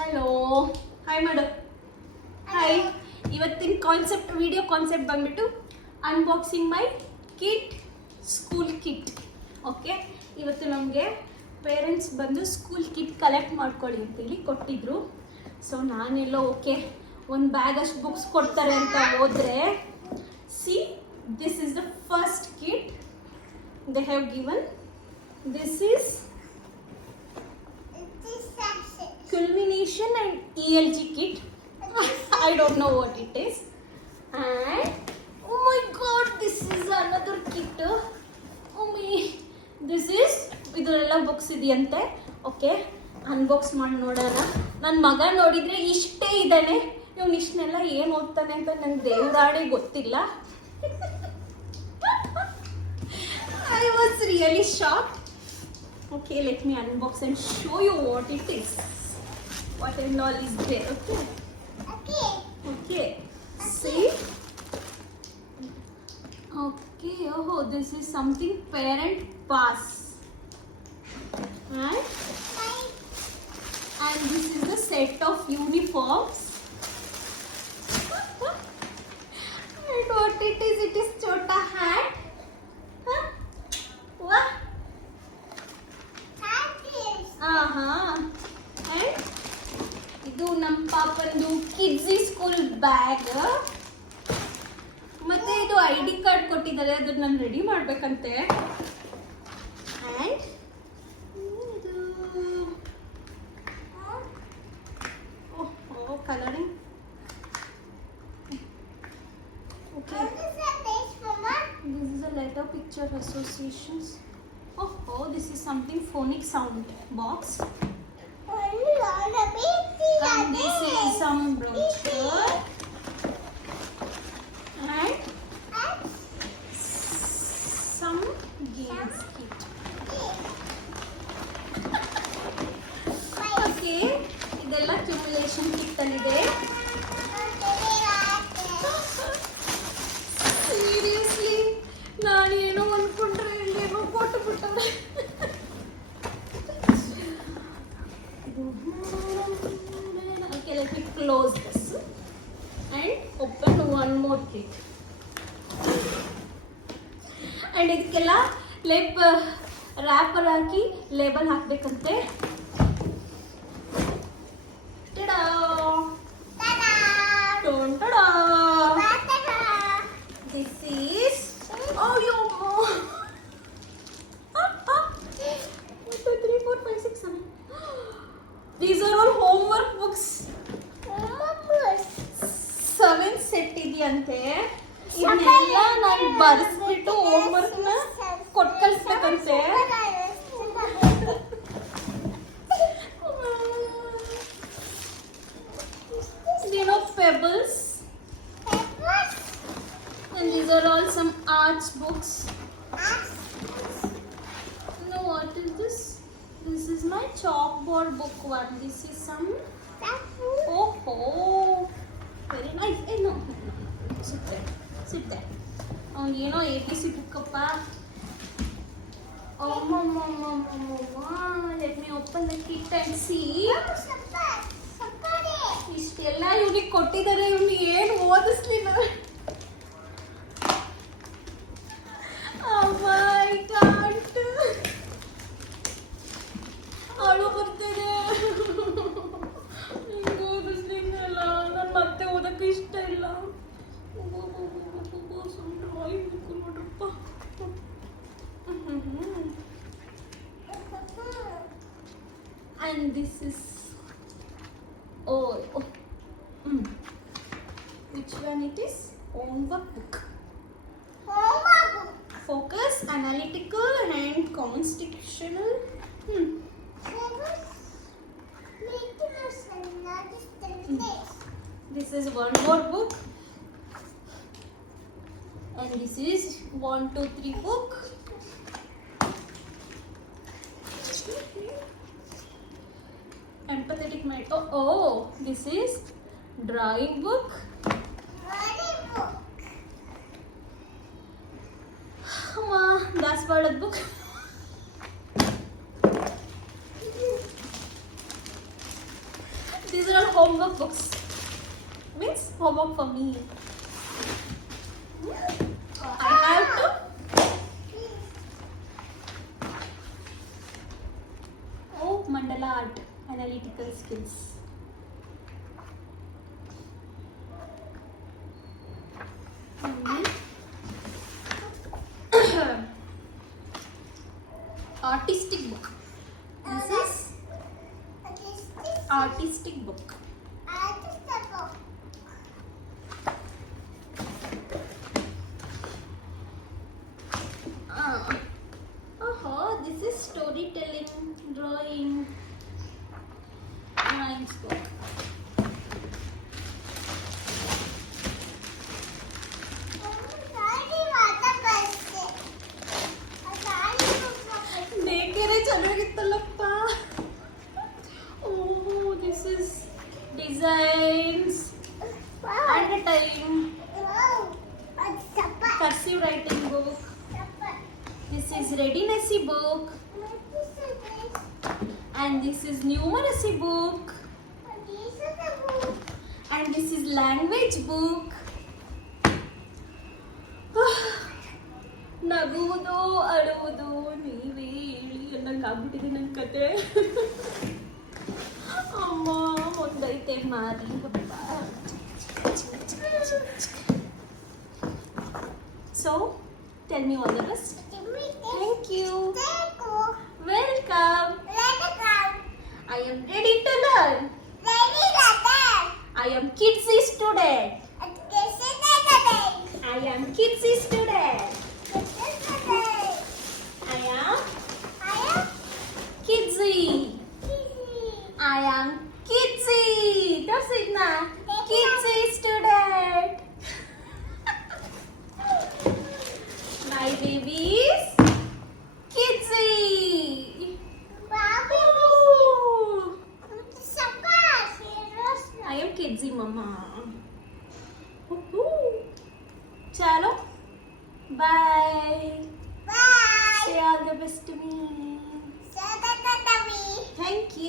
Hello, hi ಮಾಡು. Hi. ಇವತ್ತಿನ video concept ಬಂದ್ಬಿಟ್ಟು ಅನ್ಬಾಕ್ಸಿಂಗ್ ಮೈ ಕಿಟ್, ಸ್ಕೂಲ್ ಕಿಟ್. ಓಕೆ, ಇವತ್ತು ನಮಗೆ ಪೇರೆಂಟ್ಸ್ ಬಂದು ಸ್ಕೂಲ್ ಕಿಟ್ ಕಲೆಕ್ಟ್ ಮಾಡ್ಕೊಳ್ಳಿ ಅಂತೇಳಿ ಕೊಟ್ಟಿದ್ರು. ಸೊ ನಾನೆಲ್ಲೋ ಓಕೆ ಒಂದು ಬ್ಯಾಗ್ ಅಷ್ಟು ಬುಕ್ಸ್ ಕೊಡ್ತಾರೆ ಅಂತ ಹೋದರೆ, see this is the first kit they have given. This is culmination and ELG kit. I don't know what it is. And oh my god, this is another kit. Oh me, this is ಇದೆಲ್ಲ books ಇದೆಯಂತೆ. Okay, unbox ಮಾಡಿ ನೋಡೋಣ. ನನ್ನ ಮಗ ನೋಡಿದ್ರೆ ಇಷ್ಟೇ ಇದ್ದಾನೆ, ಇವನು ಇಷ್ಟನ್ನೆಲ್ಲ ಏನು ಓದ್ತಾನೆ ಅಂತ ನಂಗೆ ದೇವರಾಣೆ ಗೊತ್ತಿಲ್ಲ. I was really shocked. Okay, let me unbox and show you what it is. What and all is there. Okay. See. Okay. Oh, this is something parent pass. Right? And this is the set of uniforms. And what it is chota hat. Huh? What? And ಇದು ನಮ್ಮ ಪಾಪಂದು ಕಿಡ್ಸಿ school bag. ಮತ್ತೆ ಇದು ID card ಕೊಟ್ಟಿದ್ದಾರೆ, ಅದನ್ನ ನಾನು ready ಮಾಡ್ಬೇಕಂತೆ. And ಇದು colouring. Okay, this is a letter picture associations. This is something phonic sound box. And this is some brochure and some games kit. Okay, ಇದೆಲ್ಲ ಕ್ಯುಮುಲೇಷನ್ kit ಅಲ್ಲಿದೆ. Seriously ನಾನು ಏನೋ ಅನ್ಕೊಂಡ್ರೆ ಇಲ್ಲೇನೋ ಕೊಟ್ಟು ಬಿಟ್ಟರೆ. Okay, let me close this and open one more kit. And ಇದಕ್ಕೆಲ್ಲ wrapper ಹಾಕಿ ಲೇಬಲ್ ಹಾಕಬೇಕಂತೆ. ಟಡಾ ಟೊಂಟಡಾ. This is These are all homework books. 7 set ಇದೆಯಂತೆ. ಇದನ್ನೆಲ್ಲ ನಾನು ಬರೆಸ್ಬಿಟ್ಟು ಹೋಮ್ವರ್ಕ್ನ ಕೊಟ್ಟು ಕಳಿಸ್ಬೇಕಂತೆ. ಏನೋ pebbles. And these are all some arts books. No, what is this? This is my chalkboard book one. This is some. Very nice. Hey, no. Sit there. Oh, you know ABC book appa. Oh, mama. Let me open the kit and see. ಇಷ್ಟೆಲ್ಲ ಇವನಿಗೆ ಕೊಟ್ಟಿದ್ದಾರೆ, ಇವನಿಗೆ ಏನು ಓದಿಸ್ಲಿಲ್ಲ. ಅಳು ಬರ್ತಿದೆ. ಹಿಂಗೆ ಓದಿಸ್ಲಿಲ್ಲ, ನಾನು ಮತ್ತೆ ಓದಕ್ಕೆ ಇಷ್ಟ ಇಲ್ಲ. ಸುಮ್ಮನೆ ವಾಯ್ಬೇಕು ನೋಡ್ರಪ್ಪ. And this is which one it is? Homework book. Focus, analytical and constitutional. This is one more book. And this is 1, 2, 3 book. Empathetic mind. This is drawing book. That's part of the book. These are all homework books. Means homework for me. I have to. Oh, mandala art, analytical skills. Artistic book. This is artistic book. This is storytelling, drawing, rhymes book. देखिए ಚೆನ್ನಾಗಿತ್ತಲ್ಲಪ್ಪ. Oh, this is designs, handwriting, cursive writing book. This is readinessy book, and this is numeracy book, and this is language book. ನಗುವುದು ಅಳುವುದು ನೀವೇ ಹೇಳಿ ಅನ್ನಂಗಾಗ್ಬಿಟ್ಟಿದೆ ನನ್ನ ಕತೆ. ಅಮ್ಮ ಒಂದೈತೆ ಮಾರಿ ಹಬ್ಬ. So, tell me all the best. Thank you. Welcome. I am ready to learn. I am Kidsy student. I am Kidsy student. I am Kidsy. I am Kidsy. That's it now. Kidsy student. My baby is Kidsy. I am Kidsy mama. Chalo. Bye. Say all the best to me. Thank you.